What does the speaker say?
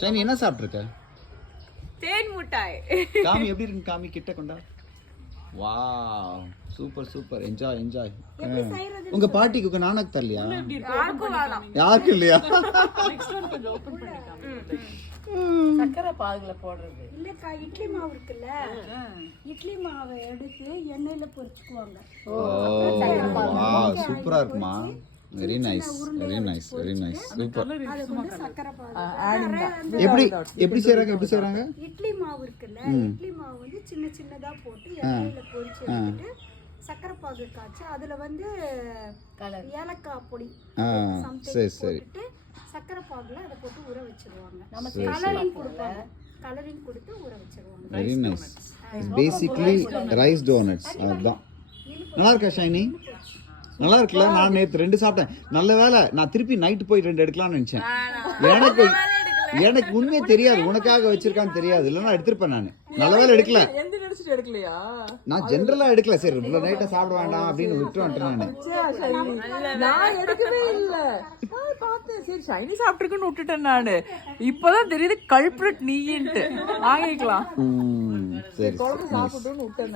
ஷைனி என்ன சாப்பிட்டுருக்க? தேன் முட்டாய். காமி எப்படி இருக்கு? காமி கிட்ட கொண்டா. Wow super super. Enjoy enjoy. உங்க பாட்டிக்கு நானக் தரலையா? யாருக்கும் இல்லையா? சக்கரை பாகுல போடுறது இல்லக்கா, இட்லி மாவு இருக்குல்ல, இட்லி மாவை எடுத்து எண்ணெயில பொரிச்சுக்குவாங்க. சூப்பரா இருக்குமா? Very nice very nice very nice super. சக்கரை பாகு எப்படி எப்படி செய்றாங்க? இட்லி மாவு இருக்குல்ல, இட்லி மாவு வந்து சின்ன சின்னதா போட்டு எண்ணெயில பொரிச்சு எடுத்துட்டு சக்கரை பாகு காய்ச்சி அதுல வந்து ஏலக்காய் பொடி சரி சரி போட்டுட்டு சக்கரை பாகுல அதை போட்டு ஊற வச்சிருவாங்க. கலரிங் கொடுத்து ஊற வச்சிருவாங்க. Very nice. Basically rice doughnuts. அதுதான் நல்லா இருக்கா ஷைனி? நல்லா இருக்குல்ல? நான் நேற்று 2 சாப்பிட்டேன். நல்ல வேலை நான் திருப்பி நைட்டு போய் 2 எடுக்கலாம்னு நினைச்சேன். எனக்கு உண்மையே தெரியாது உனக்காக வச்சிருக்கான்னு தெரியாது, இல்லைன்னா எடுத்திருப்பேன் நான். நல்ல வேலை எடுக்கல. எடுக்கலையா? நான் ஜென்ரலா எடுக்கல. சரி இவ்வளவு நைட்டா சாப்பிட வேண்டாம் அப்படின்னு விட்டு வந்துட்டேன் நான் எடுக்கவே இல்ல. பார்த்தேன் சரி ஷைனி சாப்பிட்டுருக்குன்னு விட்டுட்டேன் நானு. இப்பதான் தெரியுது கல்பிரட் நீன்ட்டு. வாங்கிக்கலாம். சரி சாப்பிட்டுன்னு விட்டேன்.